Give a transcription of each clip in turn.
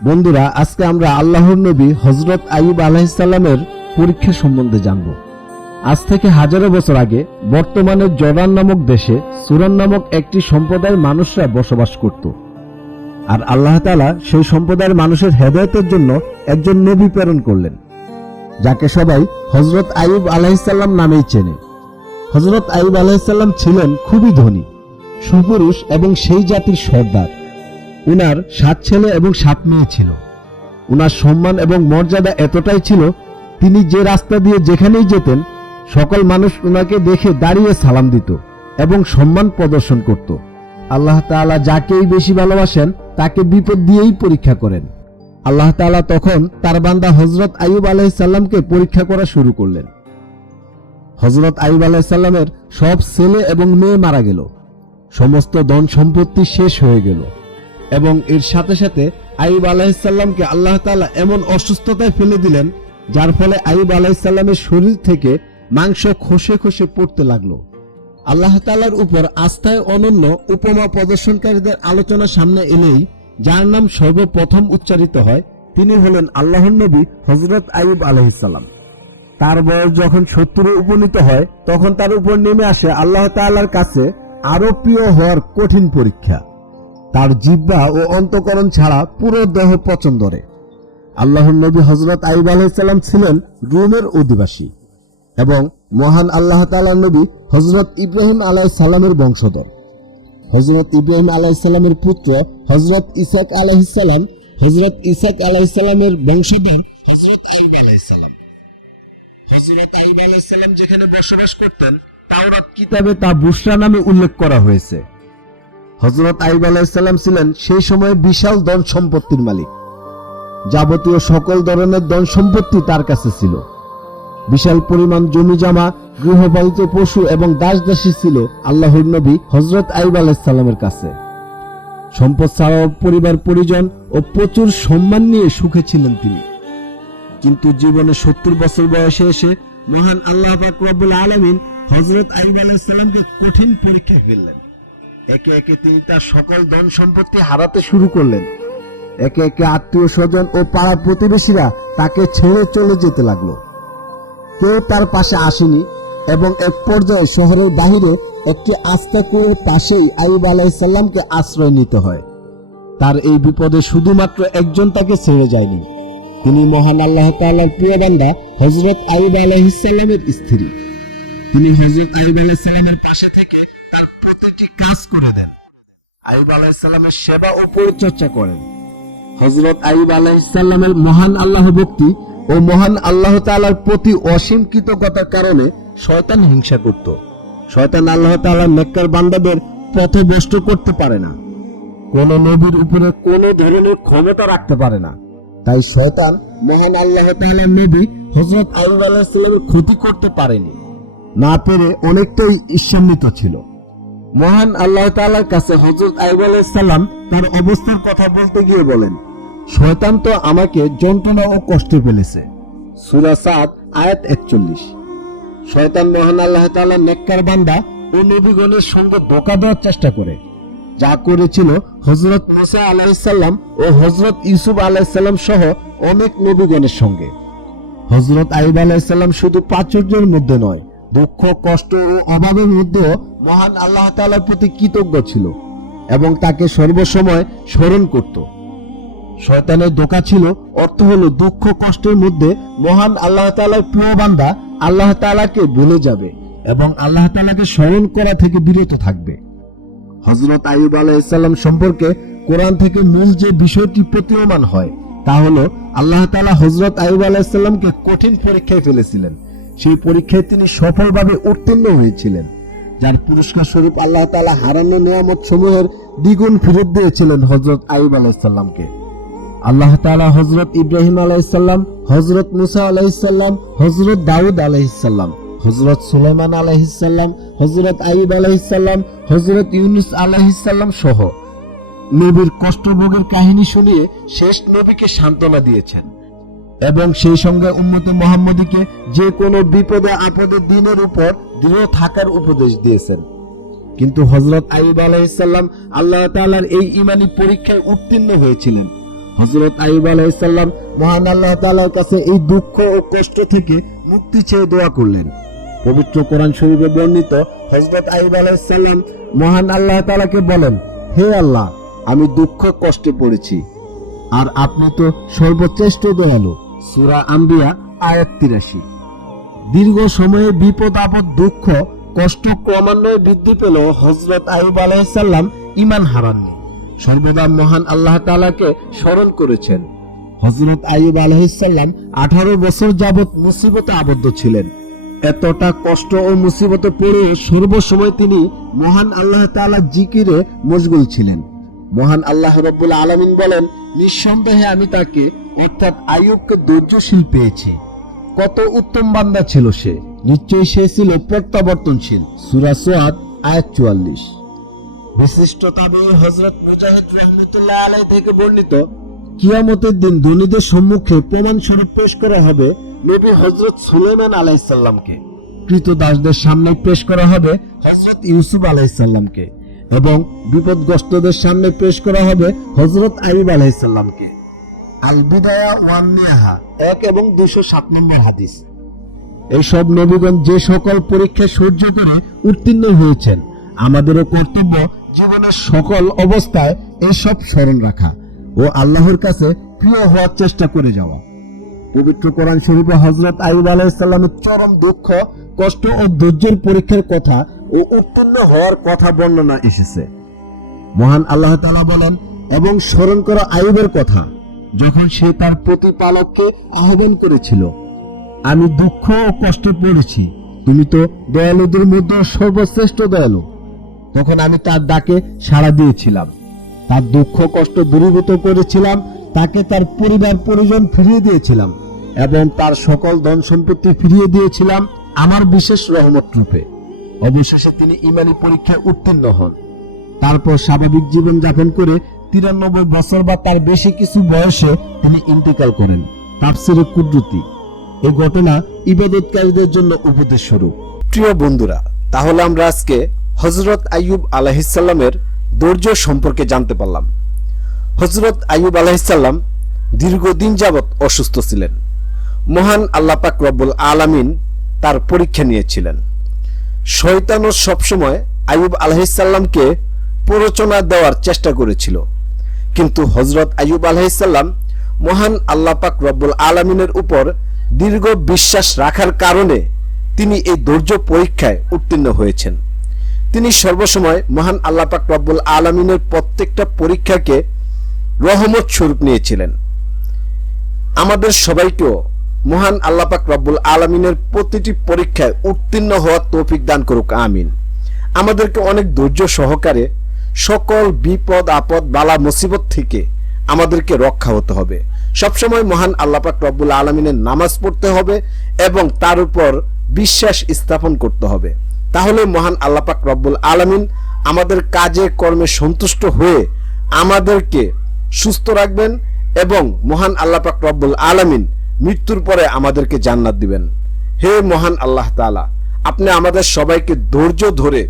বন্ধুরা, আজকে আমরা আল্লাহর নবী হযরত আইয়ুব আলাইহিস সালামের পরীক্ষা সম্বন্ধে জানব। আজ থেকে হাজারো বছর আগে বর্তমানে জর্ডান নামক দেশে সুরান নামক একটি সম্প্রদায়ের মানুষরা বসবাস করত। আর আল্লাহ তাআলা সেই সম্প্রদায়ের মানুষের হেদায়েতের জন্য একজন নবী প্রেরণ করলেন, যাকে সবাই হযরত আইয়ুব আলাইহিস সালাম নামেই চেনে। হযরত আইয়ুব আলাইহিস সালাম ছিলেন খুবই ধনী, সুপুরুষ এবং সেই জাতির সর্দার। উনার 7 ছেলে এবং 7 মেয়ে ছিল। উনার সম্মান এবং মর্যাদা এতটাই ছিল, তিনি যে রাস্তা দিয়ে যেখানেই যেতেন সকল মানুষ উনাকে দেখে দাঁড়িয়ে সালাম দিত এবং সম্মান প্রদর্শন করত। আল্লাহ তাআলা যাকেই বেশি ভালোবাসেন তাকে বিপদ দিয়েই পরীক্ষা করেন। আল্লাহ তাআলা তখন তার বান্দা হযরত আইয়ুব আলাইহিস সালামকে পরীক্ষা করা শুরু করলেন। হযরত আইয়ুব আলাইহিস সালামের সব ছেলে এবং মেয়ে মারা গেল, সমস্ত ধন সম্পত্তি শেষ হয়ে গেল এবং এর সাথে সাথে আইয়ুব আলাইহিস সালামকে আল্লাহ তাআলা এমন অসুস্থতায় ফেলে দিলেন, যার ফলে আইয়ুব আলাইহিস সালামের শরীর থেকে মাংস খসে খসে পড়তে লাগলো। আল্লাহ তাআলার উপর আস্থায় অনন্য উপমা প্রদর্শনকারীদের আলোচনা সামনে এলেই যার নাম সর্বপ্রথম উচ্চারিত হয় তিনি হলেন আল্লাহর নবী হযরত আইয়ুব আলাইহিস সালাম। তার বয়স যখন 70-এ উপনীত হয় তখন তার উপর নেমে আসে আল্লাহ তাআলার কাছে আরো প্রিয় হওয়ার কঠিন পরীক্ষা। তার জিহ্বা ও অন্তঃকরণ ছাড়া পুরো দেহ পছন্দরে। আল্লাহর নবী হযরত আইয়ুব আলাইহিস সালাম ছিলেন রোমের অধিবাসী এবং মহান আল্লাহ তাআলার নবী হযরত ইব্রাহিম আলাইহিস সালামের বংশধর। হযরত ইব্রাহিম আলাইহিস সালামের পুত্র হযরত ইসহাক আলাইহিস সালাম, হযরত ইসহাক আলাইহিস সালামের বংশধর হযরত আইয়ুব আলাইহিস সালাম। হযরত আইয়ুব আলাইহিস সালাম যেখানে বসবাস করতেন তাওরাত কিতাবে তা বুশরা নামে উল্লেখ করা হয়েছে। হযরত আইয়ুব আলাইহিস সালাম ছিলেন সেই সময়ে বিশাল ধন সম্পত্তির মালিক। যাবতীয় সকল ধরনের ধন সম্পত্তি তার কাছে ছিল। বিশাল পরিমাণ জমি জমা, গৃহপালিত পশু এবং দাস দাসী ছিল আল্লাহর নবী হযরত আইয়ুব আলাইহিস সালামের কাছে। সম্পদ ছাড়াও পরিবার পরিজন ও প্রচুর সম্মান নিয়ে সুখে ছিলেন তিনি। কিন্তু জীবনে 70 বছর বয়সে এসে মহান আল্লাহ পাক রব্বুল আলামিন হযরত আইয়ুব আলাইহিস সালামকে কঠিন পরীক্ষায় ফেললেন। একে একে তিনি তার সকল ধন সম্পত্তি হারাতে শুরু করলেন। একে একে আত্মীয় স্বজন ও পাড়া প্রতিবেশীরা তাকে ছেড়ে চলে যেতে লাগলো। কেউ তার পাশে আসেনি এবং এক পর্যায়ে শহরের বাহিরে একটি আস্থা কুয়োর পাশেই আইয়ুব আলাইহিস সালামকে আশ্রয় নিতে হয়। তার এই বিপদে শুধুমাত্র একজন তাকে ছেড়ে যায়নি, তিনি মহান আল্লাহ তাআলার প্রিয় বান্দা হযরত আইয়ুব আলাইহিস সালামের স্ত্রী। তিনি হযরত আইয়ুব আলাইহিস সালামের পাশে থেকে তার প্রতিটি কাজ করে দেন। আইয়ুব আলাইহিস সালামের সেবা ও পরিচর্যা করেন। হযরত আইয়ুব আলাইহিস সালামের মহান আল্লাহ ভক্তি ও মহান আল্লাহ তাআলার প্রতি অসীম কৃতজ্ঞতার কারণে শয়তান হিংসা করত। শয়তান আল্লাহ তাআলার নেককার বান্দাদের পথভ্রষ্ট করতে পারে না, কোন নবীর উপরে কোনো ধরনের ক্ষমতা রাখতে পারে না। তাই শয়তান মহান আল্লাহ তাআলার নবী হযরত আইয়ুব আলাইহিস সালামের ক্ষতি করতে পারেনি, না পেরে অনেকটাই ঈর্ষান্বিত ছিল। মহান আল্লাহ তাআলার কাছে হযরত আইয়ুব আলাইহিস সালাম তার অবস্থার কথা বলতে গিয়ে বলেন, শয়তান তো আমাকে যন্ত্রণা ও কষ্টে ফেলেছে। সূরা সাদ আয়াত 41। শয়তান মহান আল্লাহ তাআলার নেককার বান্দা ও নবীগণের সঙ্গে ধোঁকা দেওয়ার চেষ্টা করে, যা করেছিল হযরত মুসা আলাইহিস সালাম ও হযরত ইউসুফ আলাইহিস সালাম সহ অনেক নবীগণের সঙ্গে। হযরত আইয়ুব আলাইহিস সালাম শুধু প্রাচুর্যের মধ্যে নয়, দুঃখ কষ্ট ও অভাবের মধ্যেও মহান আল্লাহ তাআলার প্রতি কৃতজ্ঞ ছিল এবং তাকে সর্বসময় স্মরণ করত। শয়তানের ধোঁকা ছিল, অর্থ হলো দুঃখ কষ্টের মধ্যে মহান আল্লাহ তাআলার প্রিয় বান্দা আল্লাহ তাআলাকে ভুলে যাবে এবং আল্লাহ তাআলাকে স্মরণ করা থেকে বিরত থাকবে। হযরত আইয়ুব আলাইহিস সালাম সম্পর্কে কোরআন থেকে মূল যে বিষয়টি প্রতীয়মান হয় তা হলো আল্লাহ তাআলা হযরত আইয়ুব আলাইহিস সালামকে কঠিন পরীক্ষায় ফেলেছিলেন। সেই পরীক্ষায় তিনি সফলভাবে উত্তীর্ণ হয়েছিলেন, যার পুরস্কার স্বরূপ আল্লাহ তাআলা হারানো নিয়ামত সমূহের দ্বিগুণ ফেরত দিয়েছিলেন হযরত আইয়ুব আলাইহিস সালামকে। আল্লাহ তাআলা হযরত ইব্রাহিম আলাইহিস সালাম, হযরত মুসা আলাইহিস সালাম, হযরত দাউদ আলাইহিস সালাম, হযরত সুলাইমান আলাইহিস সালাম, হযরত আইয়ুব আলাইহিস সালাম, হযরত ইউনূস আলাইহিস সালাম সহ নবীর কষ্টভোগের কাহিনী শুনিয়ে শেষ নবীকে সান্ত্বনা দিয়েছেন এবং সেই সঙ্গে উম্মতে মুহাম্মদীকে যে কোনো বিপদে আপদে দ্বীনের উপর দৃঢ় থাকার উপদেশ দিয়েছেন। কিন্তু হযরত আইয়ুব আলাইহিস সালাম আল্লাহ তাআলার এই ঈমানী পরীক্ষায় উত্তীর্ণ হয়েছিলেন। হযরত আইয়ুব আলাইহিস সালাম মহান আল্লাহ তাআলার কাছে এই দুঃখ ও কষ্ট থেকে মুক্তি চেয়ে দোয়া করলেন। পবিত্র কোরআন শরীফে বর্ণিত হযরত আইয়ুব আলাইহিস সালাম মহান আল্লাহ তাআলাকে বলেন, হে আল্লাহ, আমি দুঃখ কষ্টে পড়েছি, আর আপনি তো সর্বশ্রেষ্ঠ দয়ালু। সূরা আম্বিয়া আয়াত ৮৩। দীর্ঘ সময়ে বিপদ আপদ দুঃখ কষ্ট ক্রমান্বয়ে বৃদ্ধি পেল হযরত আইয়ুব আলাইহিস সালাম ঈমান হারাননি, সর্বদা মহান আল্লাহ তাআলাকে স্মরণ করেছেন। হযরত আইয়ুব আলাইহিস সালাম 18 বছর যাবত মুসিবতে আবদ্ধ ছিলেন। এতটা কষ্ট ও মুসিবতে পড়েও সর্বসময় তিনি মহান আল্লাহ তাআলার জিকিরে মশগুল ছিলেন। মহান আল্লাহ রাব্বুল আলামিন বলেন, নিঃসন্দেহে আমি তাকে অর্থাৎ আইয়ুবকে ধৈর্যশীল পেয়েছি। কত উত্তম বান্দা ছিল সে, নিশ্চয়ই সে ছিল প্রত্যাবর্তনশীল। সূরা সুআদ আয়াত ৪৪। বিশিষ্ট তাবেঈ হযরত মুজাহিদ রাহমাতুল্লাহ আলাইহি থেকে বর্ণিত, কিয়ামতের দিন ধনীদের সম্মুখে প্রমাণ স্বরূপ পেশ করা হবে নবী হযরত সুলাইমান আলাইহিস সালামকে, কৃতদাসদের সামনে পেশ করা হবে হযরত ইউসুফ আলাইহিস সালামকে, এবং বিপদগ্রস্তদের সামনে পেশ করা হবে হযরত আইয়ুব আলাইহিস সালামকে। আল বিদায়া ওয়ান নিহা 1 এবং 207 নম্বর হাদিস। এই সব নবীগণ যে সকল পরীক্ষা সহ্য করে উত্তীর্ণ হয়েছেন, আমাদেরও কর্তব্য জীবনের সকল অবস্থায় এসব স্মরণ রাখা ও আল্লাহর কাছে প্রিয় হওয়ার চেষ্টা করে যাওয়া। পবিত্র কোরআন শরীফে হযরত আইয়ুব আলাইহিস সালামের চরম দুঃখ কষ্ট ও ধৈর্যের পরীক্ষার কথা ও উত্তীর্ণ হওয়ার কথা বর্ণনা এসেছে। মহান আল্লাহ তাআলা বলেন, এবং স্মরণ করো আইয়ুবের কথা, যখন সে তার প্রতিপালককে আহ্বান করেছিল, আমি দুঃখ ও কষ্টে পড়েছি, তুমি তো দয়ালুদের মধ্যে সর্বশ্রেষ্ঠ দয়ালু। তখন আমি তার ডাকে সাড়া দিয়েছিলাম, তার দুঃখ কষ্ট দূরীভূত করেছিলাম, তাকে তার পরিবার পরিজন ফিরিয়ে দিয়েছিলাম এবং তার সকল ধন সম্পত্তি ফিরিয়ে দিয়েছিলাম আমার বিশেষ রহমত রূপে। অবশেষে তিনি ঈমানী পরীক্ষায় উত্তীর্ণ হন। তারপর স্বাভাবিক জীবন যাপন করে 93 বছর বা তার বেশি কিছু বয়সে তিনি ইন্তেকাল করেন। তাফসিরে কুদরতি। এই ঘটনা ইবাদতকারীদের জন্য উপদেশ স্বরূপ। প্রিয় বন্ধুরা, তাহলে আমরা আজকে হযরত আইয়ুব আলাইহিস সালামের ধৈর্য সম্পর্কে জানতে পারলাম। হযরত আইয়ুব আলাইহিস সালাম দীর্ঘদিন যাবত অসুস্থ ছিলেন। মহান আল্লাহ পাক রব্বুল আলামিন তার পরীক্ষা নিয়েছিলেন। শয়তানও সবসময় আইয়ুব আলাইহিস সালামকে প্ররোচনা দেওয়ার চেষ্টা করেছিল, কিন্তু হযরত আইয়ুব আলাইহিস সালাম মহান আল্লাহ পাক রব্বুল আলামিনের উপর দীর্ঘ বিশ্বাস রাখার কারণে তিনি এই ধৈর্য পরীক্ষায় উত্তীর্ণ হয়েছেন। তিনি সর্বসময় মহান আল্লাহ পাক রব্বুল আলামিনের প্রত্যেকটা পরীক্ষাকে রহমত স্বরূপ নিয়েছিলেন। আমাদের সবাইকেও মহান আল্লাহ পাক রব্বুল আলামিনের প্রতিটি পরীক্ষায় উত্তীর্ণ হওয়ার তৌফিক দান করুক, আমিন। আমাদেরকে অনেক ধৈর্য সহকারে সকল বিপদ আপদ বালা মুসিবত থেকে আমাদেরকে রক্ষা হতে হবে। সবসময় মহান আল্লাহ পাক রব্বুল আলামিনের নামাজ পড়তে হবে এবং তার উপর বিশ্বাস স্থাপন করতে হবে। তাহলে মহান আল্লাহ পাক রব্বুল আলামিন আমাদের কাজে কর্মে সন্তুষ্ট হয়ে আমাদেরকে সুস্থ রাখবেন এবং মহান আল্লাহ পাক রব্বুল আলামিন মৃত্যুর পরে আমাদেরকে জান্নাত দিবেন। হে মহান আল্লাহ তাআলা, আপনি আমাদের সবাইকে ধৈর্য ধরে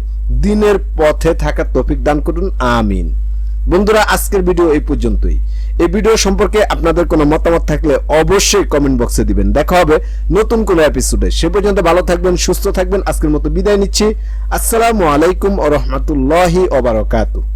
দিনের পথে থাকার তৌফিক দান করুন, আমিন। বন্ধুরা, আজকের ভিডিও এই পর্যন্তই। এই ভিডিও সম্পর্কে আপনাদের কোনো মতামত থাকলে অবশ্যই কমেন্ট বক্সে দিবেন। দেখা হবে নতুন কোনো এপিসোডে। সে পর্যন্ত ভালো থাকবেন, সুস্থ থাকবেন। আজকের মতো বিদায় নিচ্ছি। আসসালামু আলাইকুম ওয়া রাহমাতুল্লাহি ওয়া বারাকাতুহু।